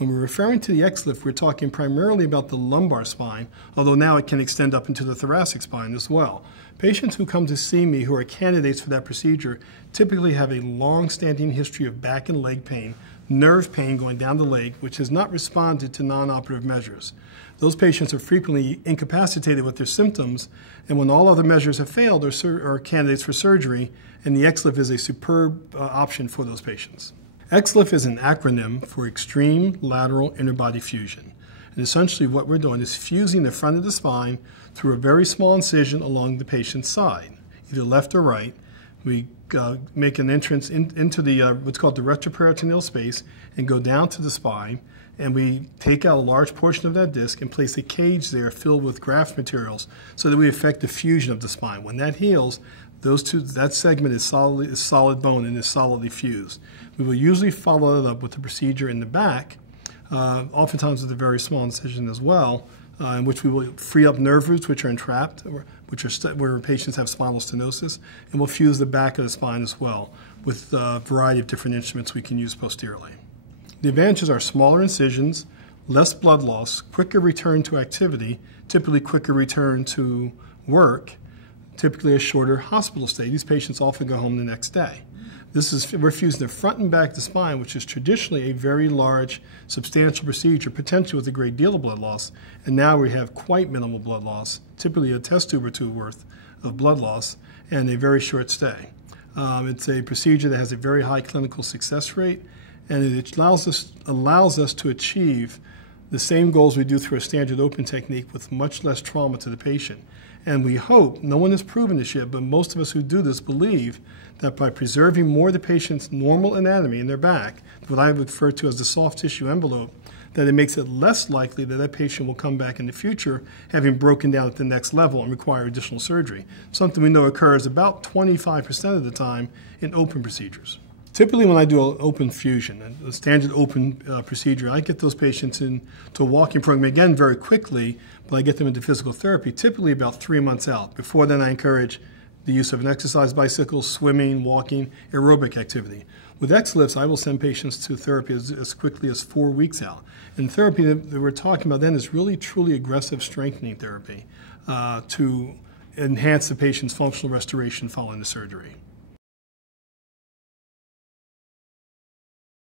When we're referring to the XLIF, we're talking primarily about the lumbar spine, although now it can extend up into the thoracic spine as well. Patients who come to see me who are candidates for that procedure typically have a long-standing history of back and leg pain, nerve pain going down the leg, which has not responded to non-operative measures. Those patients are frequently incapacitated with their symptoms, and when all other measures have failed, are candidates for surgery, and the XLIF is a superb option for those patients. XLIF is an acronym for Extreme Lateral Interbody Fusion. And essentially what we're doing is fusing the front of the spine through a very small incision along the patient's side, either left or right. We make an entrance into the what's called the retroperitoneal space and go down to the spine, and we take out a large portion of that disc and place a cage there filled with graft materials so that we affect the fusion of the spine. When that heals, that segment is solid bone and is solidly fused. We will usually follow that up with a procedure in the back, oftentimes with a very small incision as well, in which we will free up nerve roots which are entrapped, where patients have spinal stenosis, and we'll fuse the back of the spine as well with a variety of different instruments we can use posteriorly. The advantages are smaller incisions, less blood loss, quicker return to activity, typically quicker return to work, typically a shorter hospital stay. These patients often go home the next day. We're fusing the front and back of the spine, which is traditionally a very large, substantial procedure, potentially with a great deal of blood loss. And now we have quite minimal blood loss, typically a test tube or two worth of blood loss, and a very short stay. It's a procedure that has a very high clinical success rate, and it allows us to achieve the same goals we do through a standard open technique with much less trauma to the patient. And we hope, no one has proven this yet, but most of us who do this believe that by preserving more of the patient's normal anatomy in their back, what I would refer to as the soft tissue envelope, that it makes it less likely that that patient will come back in the future having broken down at the next level and require additional surgery, something we know occurs about 25% of the time in open procedures. Typically when I do an open fusion, a standard open procedure, I get those patients into a walking program, again very quickly, but I get them into physical therapy typically about 3 months out. Before then I encourage the use of an exercise bicycle, swimming, walking, aerobic activity. With XLIFs, I will send patients to therapy as quickly as 4 weeks out. And therapy that we're talking about then is really truly aggressive strengthening therapy to enhance the patient's functional restoration following the surgery.